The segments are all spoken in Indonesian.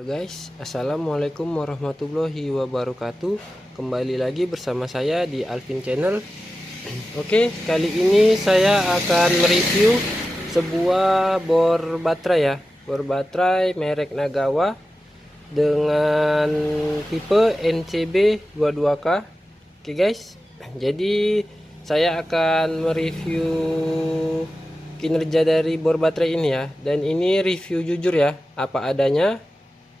Halo guys, assalamualaikum warahmatullahi wabarakatuh. Kembali lagi bersama saya di Alvin Channel. Oke, kali ini saya akan mereview sebuah bor baterai ya, bor baterai merek Nagawa dengan tipe NCB 22K. Oke guys, jadi saya akan mereview kinerja dari bor baterai ini ya, dan ini review jujur ya, apa adanya,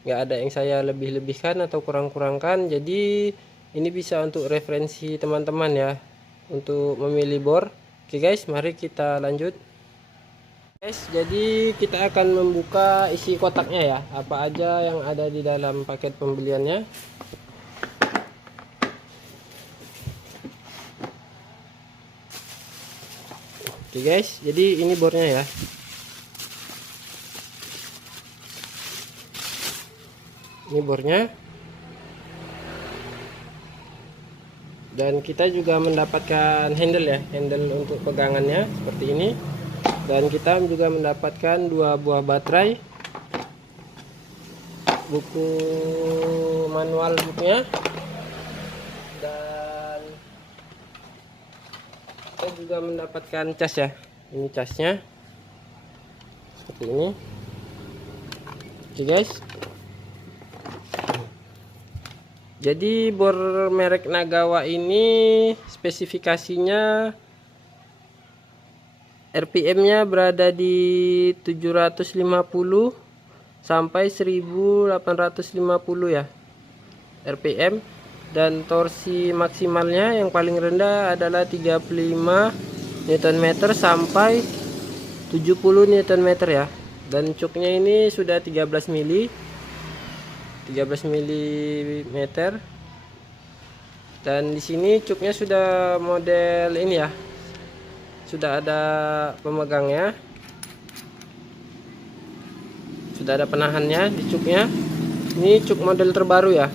nggak ada yang saya lebih-lebihkan atau kurang-kurangkan. Jadi ini bisa untuk referensi teman-teman ya untuk memilih bor. Oke guys, mari kita lanjut guys. Jadi kita akan membuka isi kotaknya ya, apa aja yang ada di dalam paket pembeliannya. Oke guys, jadi ini bornya ya. Ini bornya, dan kita juga mendapatkan handle ya, handle untuk pegangannya seperti ini, dan kita juga mendapatkan dua buah baterai, buku manual booknya, dan kita juga mendapatkan cas ya. Ini casnya seperti ini. Oke guys, jadi bor merek Nagawa ini spesifikasinya RPM-nya berada di 750 sampai 1850 ya RPM, dan torsi maksimalnya yang paling rendah adalah 35 Nm sampai 70 Nm ya, dan cuknya ini sudah 13 mm, dan di sini cuknya sudah model ini ya, sudah ada pemegangnya, sudah ada penahannya di cuknya. Ini cuk model terbaru ya,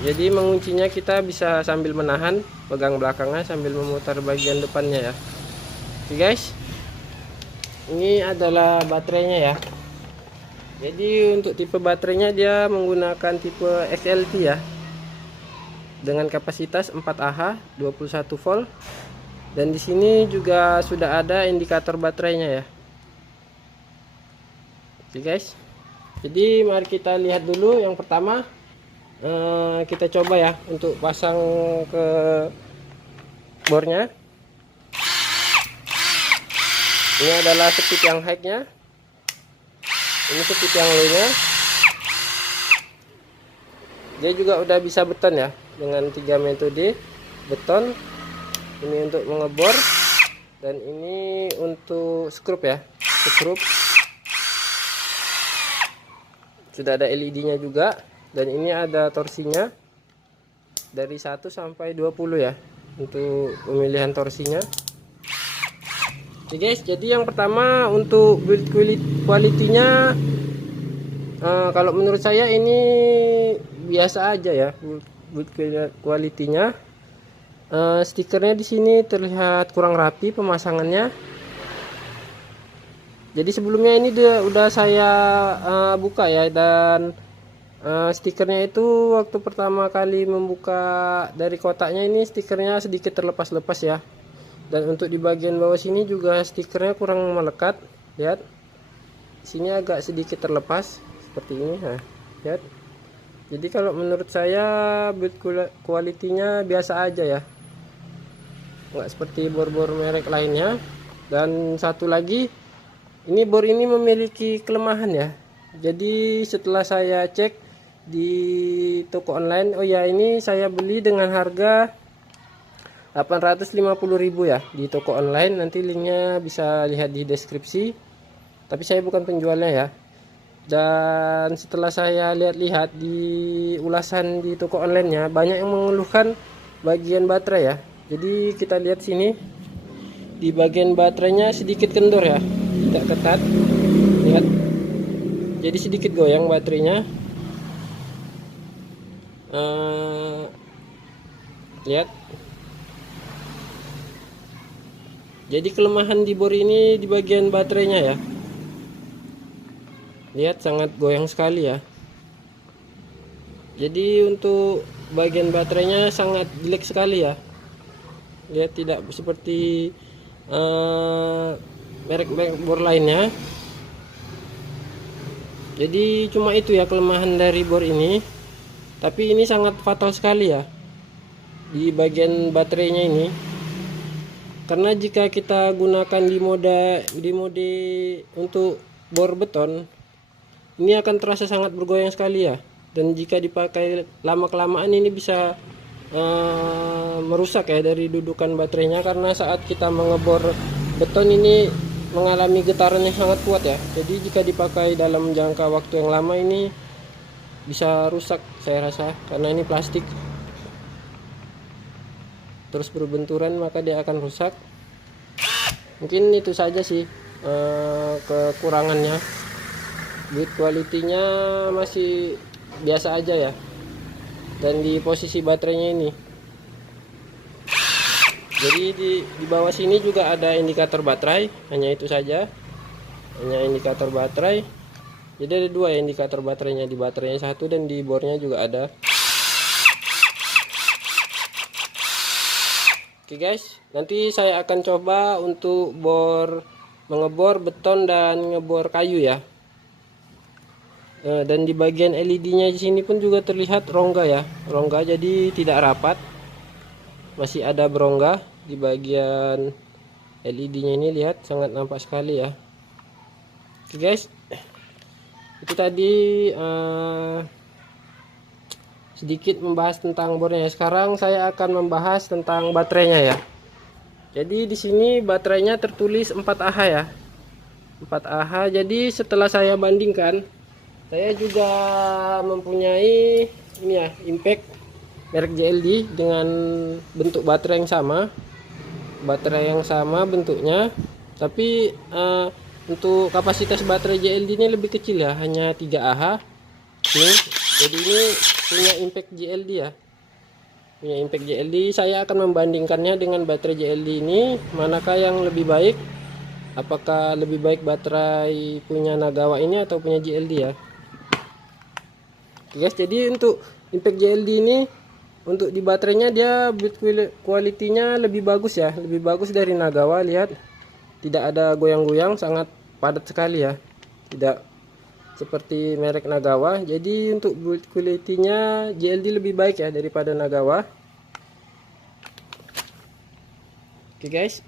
jadi menguncinya kita bisa sambil menahan, pegang belakangnya sambil memutar bagian depannya ya. Oke guys, ini adalah baterainya ya. Jadi untuk tipe baterainya dia menggunakan tipe XLT ya, dengan kapasitas 4Ah 21 volt, dan di sini juga sudah ada indikator baterainya ya. Oke guys, jadi mari kita lihat dulu. Yang pertama kita coba ya untuk pasang ke bornya. Ini adalah speed yang high-nya, ini speed yang low-nya. Dia juga udah bisa beton ya, dengan 3 metode beton. Ini untuk mengebor, dan ini untuk skrup ya, skrup. Sudah ada LED-nya juga, dan ini ada torsinya dari 1 sampai 20 ya untuk pemilihan torsinya. Oke guys, jadi yang pertama untuk build quality-nya, kalau menurut saya ini biasa aja ya build quality-nya. Stikernya di sini terlihat kurang rapi pemasangannya. Jadi sebelumnya ini udah saya buka ya, dan stikernya itu waktu pertama kali membuka dari kotaknya, ini stikernya sedikit terlepas-lepas ya. Dan untuk di bagian bawah sini juga stikernya kurang melekat, lihat sini agak sedikit terlepas seperti ini. Nah, lihat. Jadi kalau menurut saya build quality-nya biasa aja ya, nggak seperti bor-bor merek lainnya. Dan satu lagi, ini bor ini memiliki kelemahan ya. Jadi setelah saya cek di toko online, oh ya, ini saya beli dengan harga 850.000 ya di toko online. Nanti linknya bisa lihat di deskripsi, tapi saya bukan penjualnya ya. Dan setelah saya lihat-lihat di ulasan di toko online-nya, banyak yang mengeluhkan bagian baterai ya. Jadi kita lihat sini, di bagian baterainya sedikit kendor ya, tidak ketat, lihat. Jadi sedikit goyang baterainya, lihat. Jadi kelemahan di bor ini di bagian baterainya ya. Lihat, sangat goyang sekali ya. Jadi untuk bagian baterainya sangat jelek sekali ya. Lihat, tidak seperti merek-merek bor lainnya. Jadi cuma itu ya kelemahan dari bor ini. Tapi ini sangat fatal sekali ya di bagian baterainya ini. Karena jika kita gunakan di mode untuk bor beton, ini akan terasa sangat bergoyang sekali ya. Dan jika dipakai lama kelamaan ini bisa merusak ya dari dudukan baterainya, karena saat kita mengebor beton ini mengalami getaran yang sangat kuat ya. Jadi jika dipakai dalam jangka waktu yang lama ini bisa rusak saya rasa, karena ini plastik terus berbenturan maka dia akan rusak. Mungkin itu saja sih kekurangannya. Build quality-nya masih biasa aja ya, dan di posisi baterainya ini. Jadi di bawah sini juga ada indikator baterai, hanya itu saja, hanya indikator baterai. Jadi ada dua ya indikator baterainya, di baterainya satu dan di bornya juga ada. Oke guys, nanti saya akan coba untuk mengebor beton dan ngebor kayu ya. Dan di bagian LED-nya di sini pun juga terlihat rongga ya, rongga, jadi tidak rapat, masih ada berongga di bagian LED-nya ini. Lihat, sangat nampak sekali ya. Oke guys, itu tadi sedikit membahas tentang bornya. Sekarang saya akan membahas tentang baterainya ya. Jadi di sini baterainya tertulis 4Ah ya, 4Ah. Jadi setelah saya bandingkan, saya juga mempunyai ini ya, Impact merek JLD dengan bentuk baterai yang sama, bentuknya, tapi untuk kapasitas baterai JLD ini lebih kecil ya, hanya 3Ah ini. Jadi ini punya Impact JLD ya, punya Impact JLD. Saya akan membandingkannya dengan baterai JLD ini, manakah yang lebih baik, apakah lebih baik baterai punya Nagawa ini atau punya JLD ya. Oke guys, jadi untuk Impact JLD ini, untuk di baterainya dia build quality-nya lebih bagus ya, lebih bagus dari Nagawa. Lihat, tidak ada goyang-goyang, sangat padat sekali ya, tidak seperti merek Nagawa. Jadi untuk build quality-nya JLD lebih baik ya daripada Nagawa. Oke guys,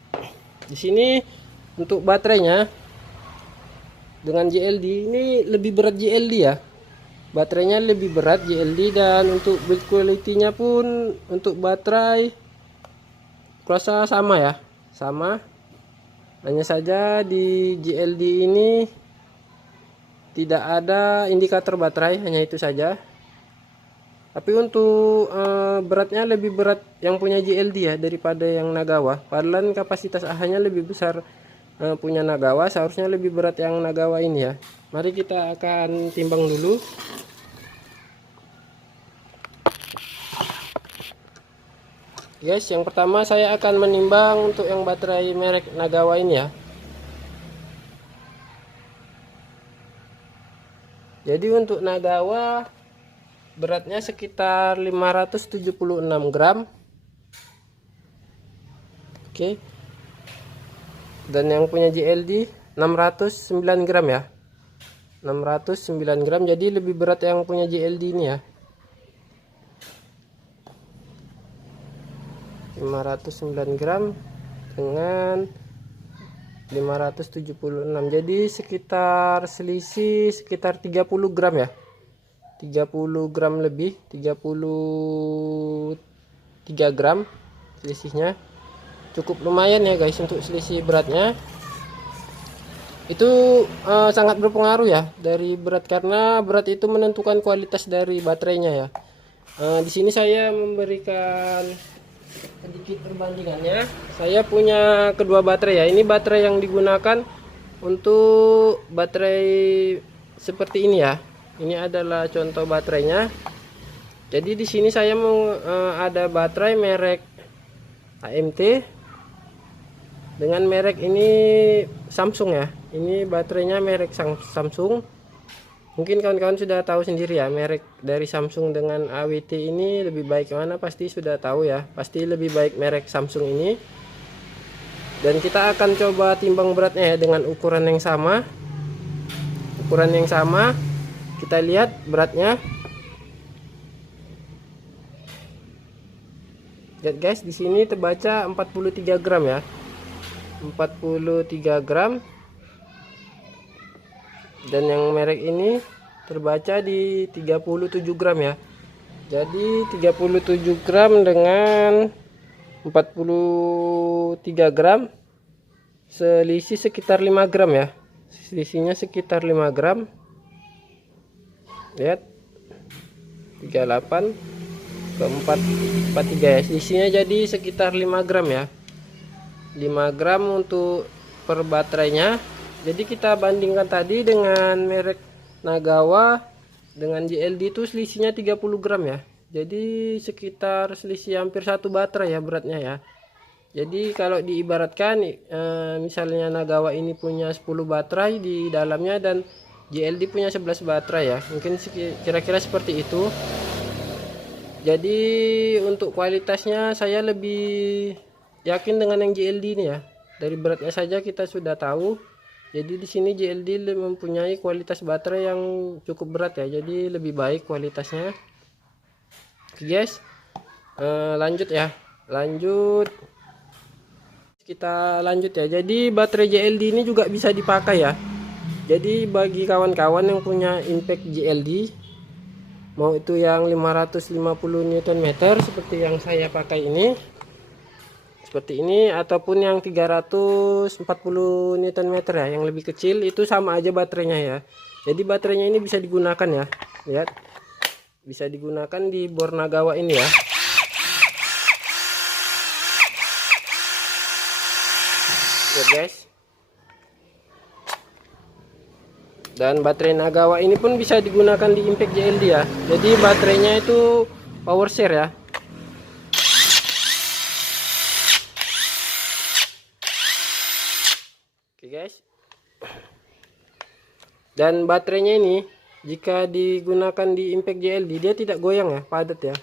di sini untuk baterainya dengan JLD ini lebih berat JLD ya, baterainya lebih berat JLD. Dan untuk build quality-nya pun untuk baterai kurasa sama ya, sama. Hanya saja di JLD ini tidak ada indikator baterai, hanya itu saja. Tapi untuk beratnya lebih berat yang punya JLD ya daripada yang Nagawa. Padahal kapasitas AH-nya lebih besar punya Nagawa, seharusnya lebih berat yang Nagawa ini ya. Mari kita akan timbang dulu. Guys, yang pertama saya akan menimbang untuk yang baterai merek Nagawa ini ya. Jadi untuk Nagawa beratnya sekitar 576 gram. Oke. Dan yang punya JLD 609 gram ya. 609 gram, jadi lebih berat yang punya JLD ini ya. 509 gram dengan 576, jadi sekitar selisih sekitar 30 gram ya, 30 gram lebih, 33 gram selisihnya. Cukup lumayan ya guys untuk selisih beratnya. Itu sangat berpengaruh ya dari berat, karena berat itu menentukan kualitas dari baterainya ya. Di sini saya memberikan sedikit perbandingannya. Saya punya kedua baterai ya. Ini baterai yang digunakan untuk baterai seperti ini ya. Ini adalah contoh baterainya. Jadi di sini saya mau ada baterai merek AMT dengan merek ini Samsung ya. Ini baterainya merek Samsung. Mungkin kawan-kawan sudah tahu sendiri ya, merek dari Samsung dengan AWT ini lebih baik mana, pasti sudah tahu ya. Pasti lebih baik merek Samsung ini. Dan kita akan coba timbang beratnya ya dengan ukuran yang sama. Ukuran yang sama, kita lihat beratnya. Lihat guys, di sini terbaca 43 gram ya. 43 gram. Dan yang merek ini terbaca di 37 gram ya. Jadi 37 gram dengan 43 gram, selisih sekitar 5 gram ya. Selisihnya sekitar 5 gram. Lihat, 38 ke 43 ya. Selisihnya jadi sekitar 5 gram ya. 5 gram untuk per baterainya. Jadi kita bandingkan tadi dengan merek Nagawa dengan JLD itu selisihnya 30 gram ya. Jadi sekitar selisih hampir satu baterai ya beratnya ya. Jadi kalau diibaratkan misalnya Nagawa ini punya 10 baterai di dalamnya dan JLD punya 11 baterai ya. Mungkin kira-kira seperti itu. Jadi untuk kualitasnya saya lebih yakin dengan yang JLD ini ya. Dari beratnya saja kita sudah tahu. Jadi di sini JLD mempunyai kualitas baterai yang cukup berat ya. Jadi lebih baik kualitasnya. Oke guys, lanjut ya. Kita lanjut ya. Jadi baterai JLD ini juga bisa dipakai ya. Jadi bagi kawan-kawan yang punya impact JLD, mau itu yang 550 Nm seperti yang saya pakai ini, seperti ini, ataupun yang 340 Nm ya, yang lebih kecil, itu sama aja baterainya ya. Jadi baterainya ini bisa digunakan ya. Lihat, bisa digunakan di bor Nagawa ini ya. Lihat guys. Dan baterai Nagawa ini pun bisa digunakan di impact JLD ya. Jadi baterainya itu power share ya. Oke guys, dan baterainya ini jika digunakan di impact JLD dia tidak goyang ya, padat ya.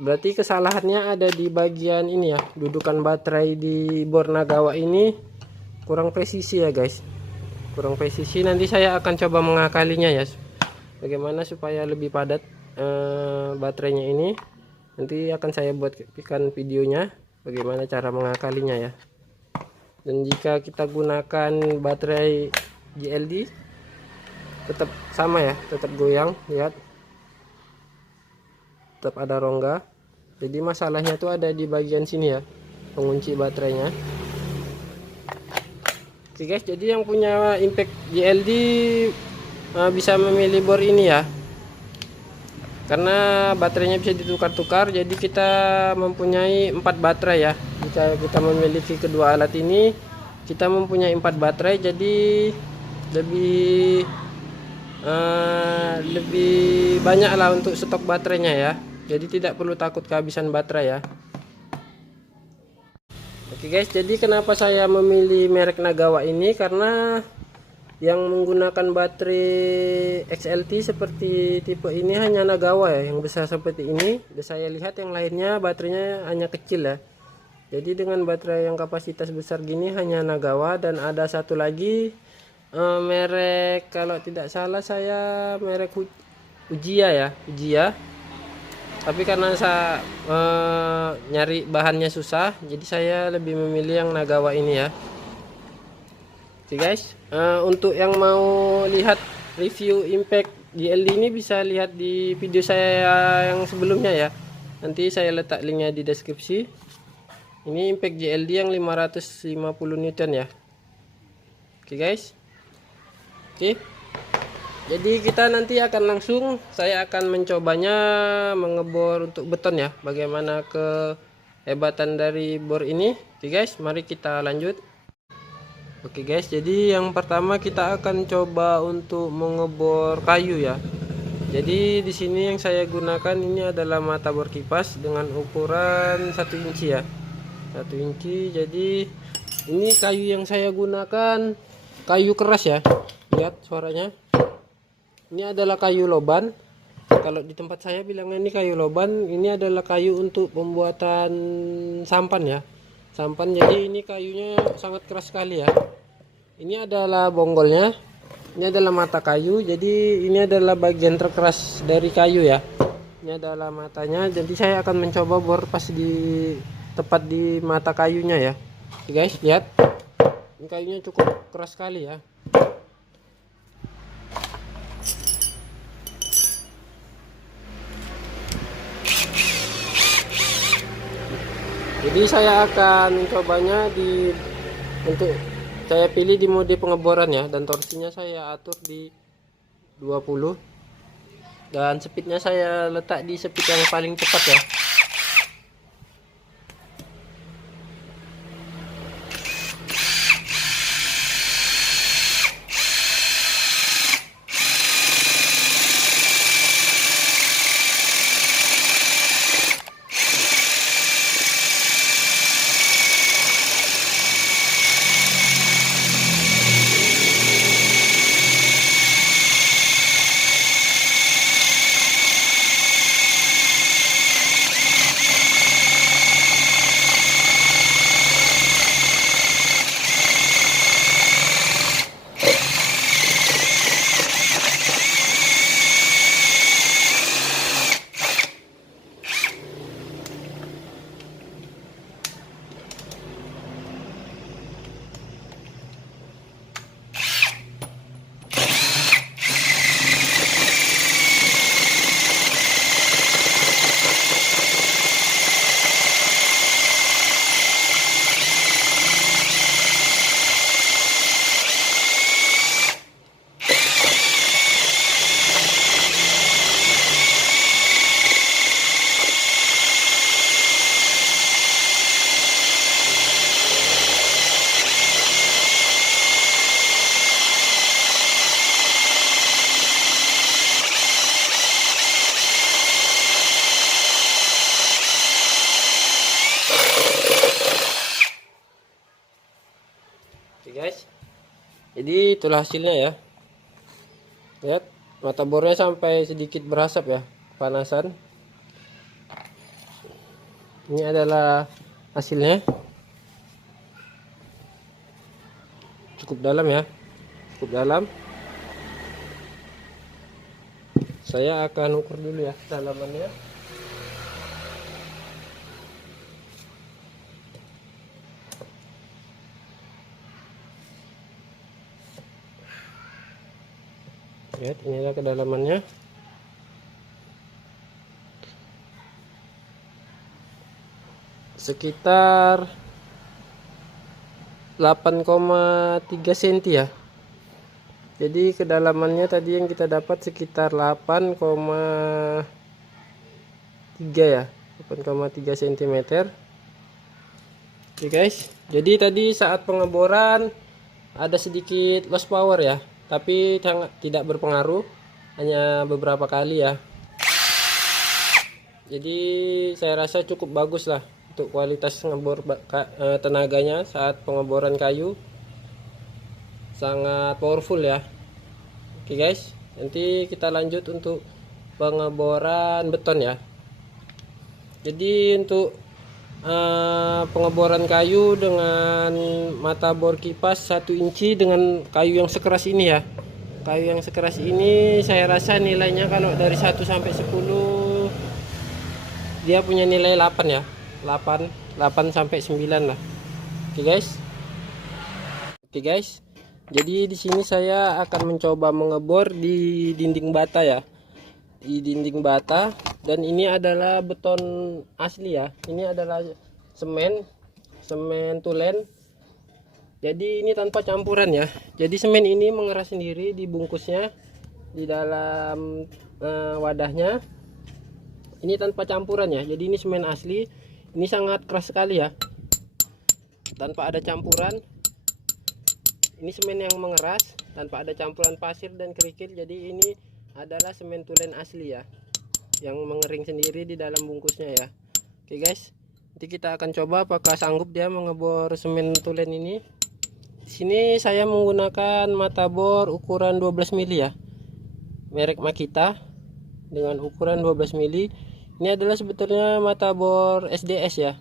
Berarti kesalahannya ada di bagian ini ya, dudukan baterai di bor Nagawa ini kurang presisi ya guys, kurang presisi. Nanti saya akan coba mengakalinya ya, bagaimana supaya lebih padat baterainya ini. Nanti akan saya buatkan videonya bagaimana cara mengakalinya ya. Dan jika kita gunakan baterai JLD tetap sama ya, tetap goyang. Lihat, tetap ada rongga. Jadi masalahnya tuh ada di bagian sini ya, pengunci baterainya. Oke guys, jadi yang punya impact JLD bisa memilih bor ini ya, karena baterainya bisa ditukar-tukar. Jadi kita mempunyai 4 baterai ya. Jika kita memiliki kedua alat ini, kita mempunyai 4 baterai. Jadi lebih banyak lah untuk stok baterainya ya. Jadi tidak perlu takut kehabisan baterai ya. Oke guys, jadi kenapa saya memilih merek Nagawa ini, karena yang menggunakan baterai XLT seperti tipe ini hanya Nagawa ya, yang besar seperti ini. Dan saya lihat yang lainnya baterainya hanya kecil ya. Jadi dengan baterai yang kapasitas besar gini hanya Nagawa, dan ada satu lagi merek, kalau tidak salah saya merek Ujia ya, Ujia. Tapi karena saya nyari bahannya susah, jadi saya lebih memilih yang Nagawa ini ya. Oke guys, untuk yang mau lihat review impact JLD ini bisa lihat di video saya yang sebelumnya ya. Nanti saya letak linknya di deskripsi. Ini impact JLD yang 550 Newton ya. Oke guys. Oke. Jadi kita nanti akan langsung, saya akan mencobanya mengebor untuk beton ya. Bagaimana kehebatan dari bor ini. Oke guys, mari kita lanjut. Oke guys, jadi yang pertama kita akan coba untuk mengebor kayu ya. Jadi di sini yang saya gunakan ini adalah mata bor kipas dengan ukuran 1 inci ya. 1 inci. Jadi ini kayu yang saya gunakan kayu keras ya. lihat suaranya. Ini adalah kayu loban. Kalau di tempat saya bilangnya ini kayu loban. Ini adalah kayu untuk pembuatan sampan ya. Sampan, jadi ini kayunya sangat keras sekali ya. Ini adalah bonggolnya. Ini adalah mata kayu. Jadi ini adalah bagian terkeras dari kayu ya. Ini adalah matanya. Jadi saya akan mencoba bor pas di tepat di mata kayunya ya. Oke guys, lihat. Ini kayunya cukup keras sekali ya. Jadi saya akan mencobanya untuk saya pilih di mode pengeboran ya, dan torsinya saya atur di 20 dan speednya saya letak di speed yang paling cepat ya. Oke guys, jadi itulah hasilnya ya. Lihat, mata bornya sampai sedikit berasap ya, kepanasan. Ini adalah hasilnya. Cukup dalam ya, cukup dalam. Saya akan ukur dulu ya dalamannya. Lihat, inilah kedalamannya. Sekitar 8,3 cm ya. Jadi kedalamannya tadi yang kita dapat sekitar 8,3 ya, 8,3 cm. Oke guys, jadi tadi saat pengeboran ada sedikit loss power ya, tapi tidak berpengaruh, hanya beberapa kali ya. Jadi saya rasa cukup bagus lah untuk kualitas ngebor tenaganya saat pengeboran kayu, sangat powerful ya. Oke guys, nanti kita lanjut untuk pengeboran beton ya. Jadi untuk pengeboran kayu dengan mata bor kipas 1 inci dengan kayu yang sekeras ini ya. Kayu yang sekeras ini saya rasa nilainya kalau dari 1 sampai 10 dia punya nilai 8 ya. 8 sampai 9 lah. Oke guys. Oke guys. Jadi di sini saya akan mencoba mengebor di dinding bata ya. Di dinding bata, dan ini adalah beton asli ya. Ini adalah semen tulen. Jadi ini tanpa campuran ya. Jadi semen ini mengeras sendiri di bungkusnya, di dalam wadahnya. Ini tanpa campuran ya. Jadi ini semen asli. Ini sangat keras sekali ya. Tanpa ada campuran. Ini semen yang mengeras tanpa ada campuran pasir dan kerikil. Jadi ini adalah semen tulen asli ya, yang mengering sendiri di dalam bungkusnya ya. Oke guys, nanti kita akan coba apakah sanggup dia mengebor semen tulen ini. Di sini saya menggunakan mata bor ukuran 12 mili ya, merek Makita dengan ukuran 12 mili. Ini adalah sebetulnya mata bor SDS ya,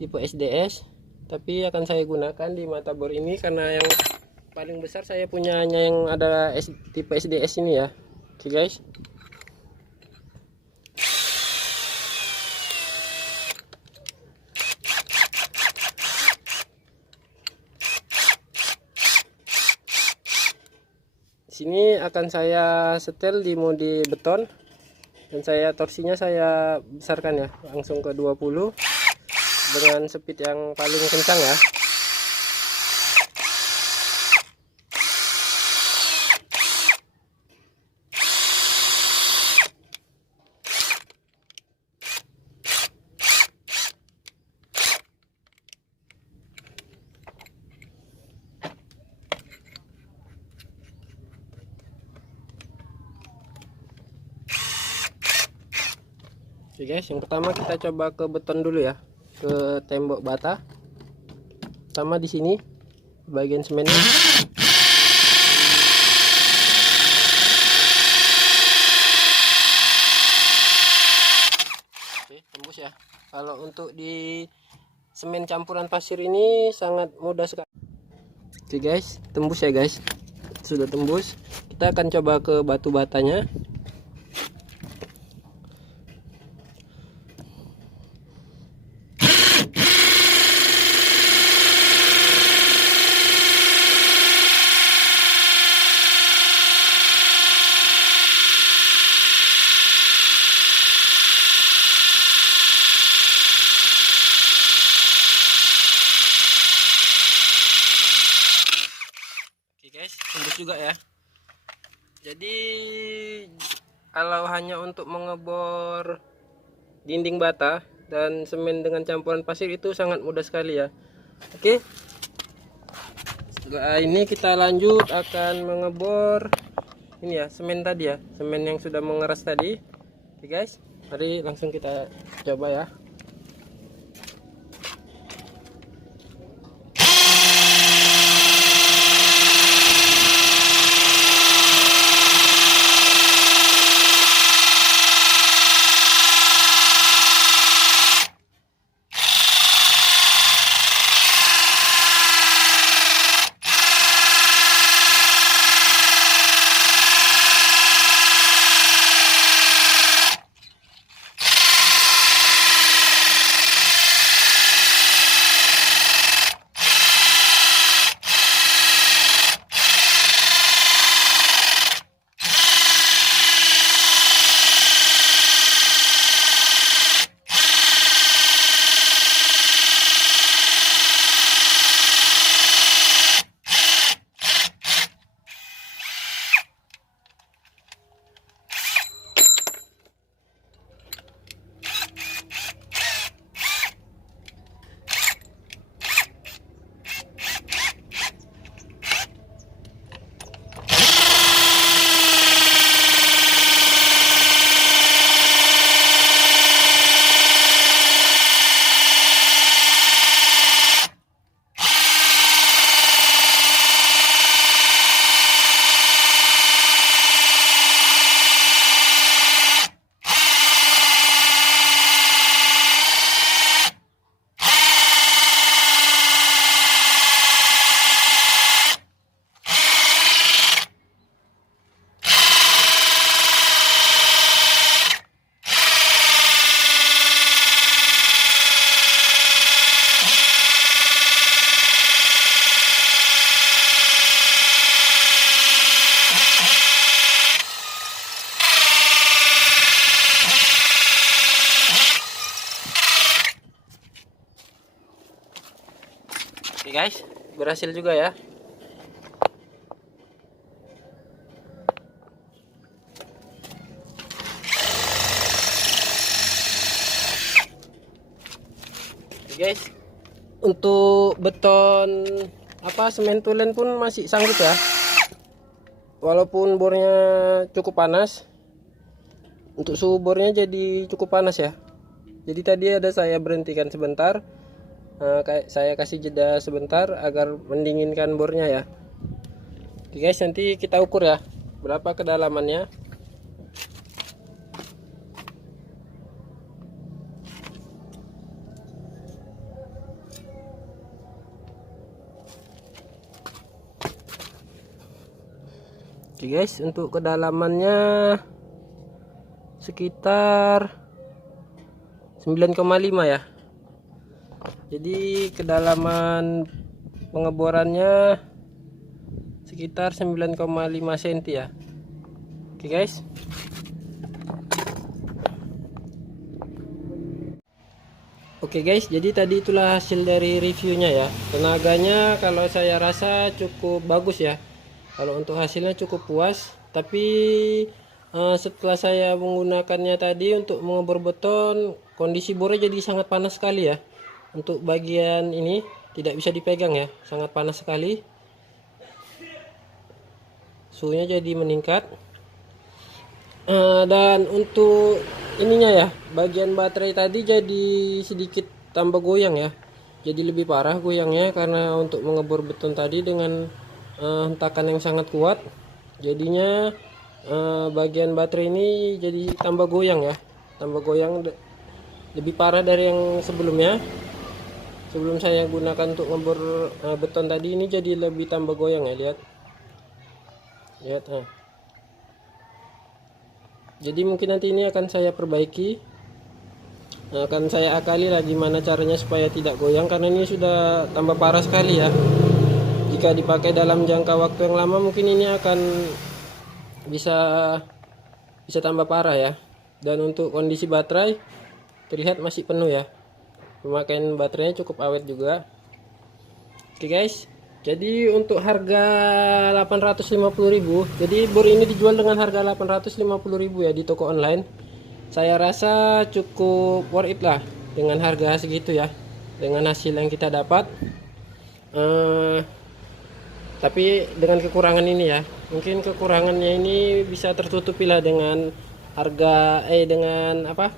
tipe SDS, tapi akan saya gunakan di mata bor ini karena yang paling besar saya punyanya yang ada tipe SDS ini ya. Oke guys. Sini akan saya setel di mode beton, dan torsinya saya besarkan ya, langsung ke 20 dengan speed yang paling kencang ya. Oke guys, yang pertama kita coba ke beton dulu ya, ke tembok bata. Pertama di sini bagian semennya. Oke, tembus ya. Kalau untuk di semen campuran pasir ini sangat mudah sekali. Oke guys, tembus ya guys. Sudah tembus. Kita akan coba ke batu batanya. Guys, tembus juga ya. Jadi kalau hanya untuk mengebor dinding bata dan semen dengan campuran pasir itu sangat mudah sekali ya. Oke, setelah ini kita lanjut akan mengebor ini ya, semen tadi ya, semen yang sudah mengeras tadi. Oke guys, mari langsung kita coba ya. Oke guys, berhasil juga ya. Oke guys, untuk beton semen tulen pun masih sanggup ya, walaupun bornya cukup panas. Untuk suhu bornya jadi cukup panas ya. Jadi tadi ada saya berhentikan sebentar Saya kasih jeda sebentar agar mendinginkan bornya ya. Oke guys, nanti kita ukur ya berapa kedalamannya. Oke guys, untuk kedalamannya sekitar 9,5 ya. Jadi kedalaman pengeborannya sekitar 9,5 cm ya. Oke guys. Oke guys, jadi tadi itulah hasil dari reviewnya ya. Tenaganya kalau saya rasa cukup bagus ya. Kalau untuk hasilnya cukup puas, tapi setelah saya menggunakannya tadi untuk mengebor beton, kondisi bornya jadi sangat panas sekali ya. Untuk bagian ini tidak bisa dipegang ya, sangat panas sekali. Suhunya jadi meningkat. Dan untuk ininya ya, bagian baterai tadi jadi sedikit tambah goyang ya. Jadi lebih parah goyangnya karena untuk mengebor beton tadi dengan hentakan yang sangat kuat, jadinya bagian baterai ini jadi tambah goyang ya, tambah goyang lebih parah dari yang sebelumnya. Sebelum saya gunakan untuk ngebor beton tadi, ini jadi lebih tambah goyang ya, lihat jadi mungkin nanti ini akan saya perbaiki, akan saya akali lah gimana caranya supaya tidak goyang, karena ini sudah tambah parah sekali ya. Jika dipakai dalam jangka waktu yang lama mungkin ini akan bisa tambah parah ya. Dan untuk kondisi baterai terlihat masih penuh ya, pemakaian baterainya cukup awet juga. Oke guys, jadi untuk harga 850.000, jadi bor ini dijual dengan harga 850.000 ya di toko online. Saya rasa cukup worth it lah dengan harga segitu ya, dengan hasil yang kita dapat. Tapi dengan kekurangan ini ya, mungkin kekurangannya ini bisa tertutupi lah dengan harga dengan apa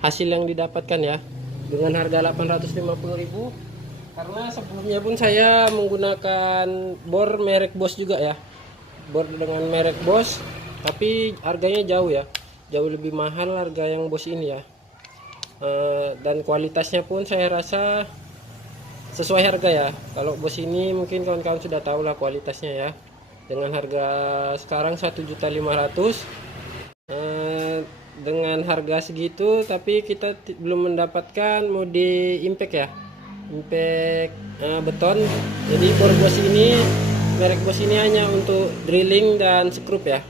hasil yang didapatkan ya, dengan harga 850.000. Karena sebelumnya pun saya menggunakan bor merek Bosch juga ya, bor dengan merek Bosch, tapi harganya jauh ya, jauh lebih mahal harga yang Bosch ini ya. Dan kualitasnya pun saya rasa sesuai harga ya. Kalau Bosch ini mungkin kawan-kawan sudah tahu lah kualitasnya ya. Dengan harga sekarang 1.500.000, dengan harga segitu tapi kita belum mendapatkan mode impact ya, impact beton. Jadi bor Bosch ini, merek Bosch ini hanya untuk drilling dan skrup ya,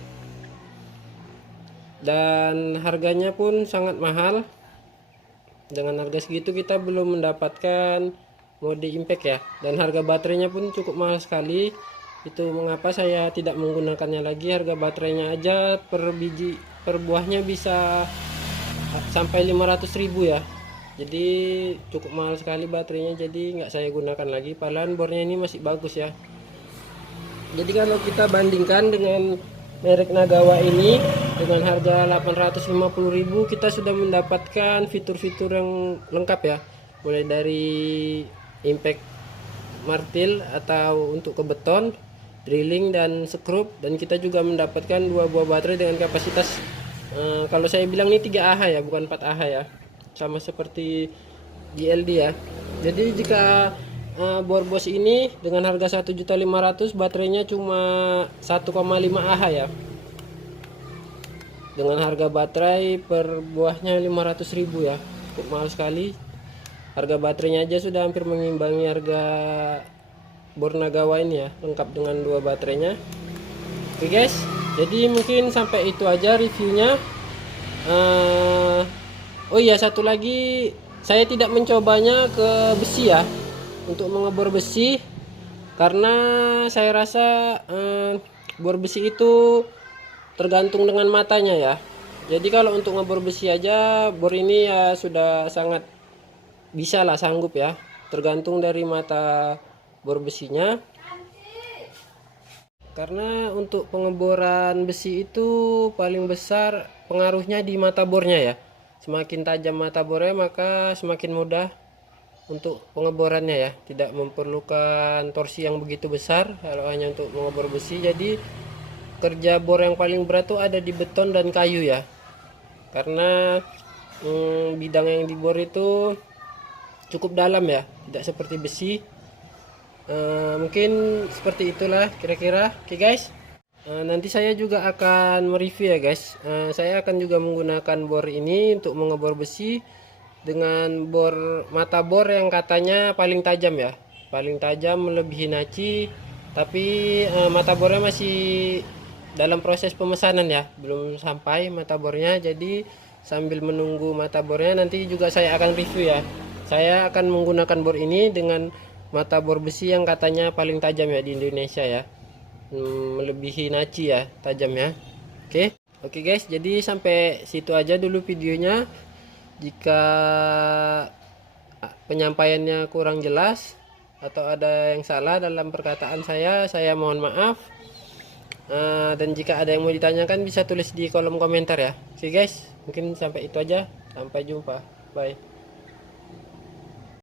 dan harganya pun sangat mahal. Dengan harga segitu kita belum mendapatkan mode impact ya, dan harga baterainya pun cukup mahal sekali. Itu mengapa saya tidak menggunakannya lagi. Harga baterainya aja per biji, per buahnya bisa sampai 500.000 ya, jadi cukup mahal sekali baterainya. Jadi nggak saya gunakan lagi, padahal bornya ini masih bagus ya. Jadi kalau kita bandingkan dengan merek Nagawa ini dengan harga 850.000, kita sudah mendapatkan fitur-fitur yang lengkap ya, mulai dari impact martil atau untuk ke beton, drilling dan skrup, dan kita juga mendapatkan 2 buah baterai dengan kapasitas kalau saya bilang ini 3 Ah ya, bukan 4 Ah ya, sama seperti GLD ya. Jadi jika bor Bosch ini dengan harga 1.500.000, baterainya cuma 1,5 Ah ya, dengan harga baterai per buahnya 500.000 ya, cukup mahal sekali. Harga baterainya aja sudah hampir mengimbangi harga bor Nagawa ini ya, lengkap dengan 2 baterainya. Oke guys, jadi mungkin sampai itu aja reviewnya. Oh iya, satu lagi, saya tidak mencobanya ke besi ya, untuk mengebor besi, karena saya rasa bor besi itu tergantung dengan matanya ya. Jadi kalau untuk ngebor besi aja, bor ini ya sudah sangat bisa lah, sanggup ya, tergantung dari mata bor besinya. Karena untuk pengeboran besi itu paling besar pengaruhnya di mata bornya ya. Semakin tajam mata bornya, maka semakin mudah untuk pengeborannya ya, tidak memerlukan torsi yang begitu besar kalau hanya untuk mengebor besi. Jadi kerja bor yang paling berat tuh ada di beton dan kayu ya, karena bidang yang dibor itu cukup dalam ya, tidak seperti besi. Mungkin seperti itulah kira-kira. Oke guys, nanti saya juga akan mereview ya guys. Saya akan juga menggunakan bor ini untuk mengebor besi dengan mata bor yang katanya paling tajam ya, paling tajam melebihi Naci. Tapi mata bornya masih dalam proses pemesanan ya, belum sampai mata bornya. Jadi sambil menunggu mata bornya nanti juga saya akan review ya. Saya akan menggunakan bor ini dengan mata bor besi yang katanya paling tajam ya di Indonesia ya, melebihi Naci ya tajamnya. Oke guys, jadi sampai situ aja dulu videonya. Jika penyampaiannya kurang jelas atau ada yang salah dalam perkataan saya mohon maaf. Dan jika ada yang mau ditanyakan bisa tulis di kolom komentar ya. Oke guys, mungkin sampai itu aja. Sampai jumpa. Bye.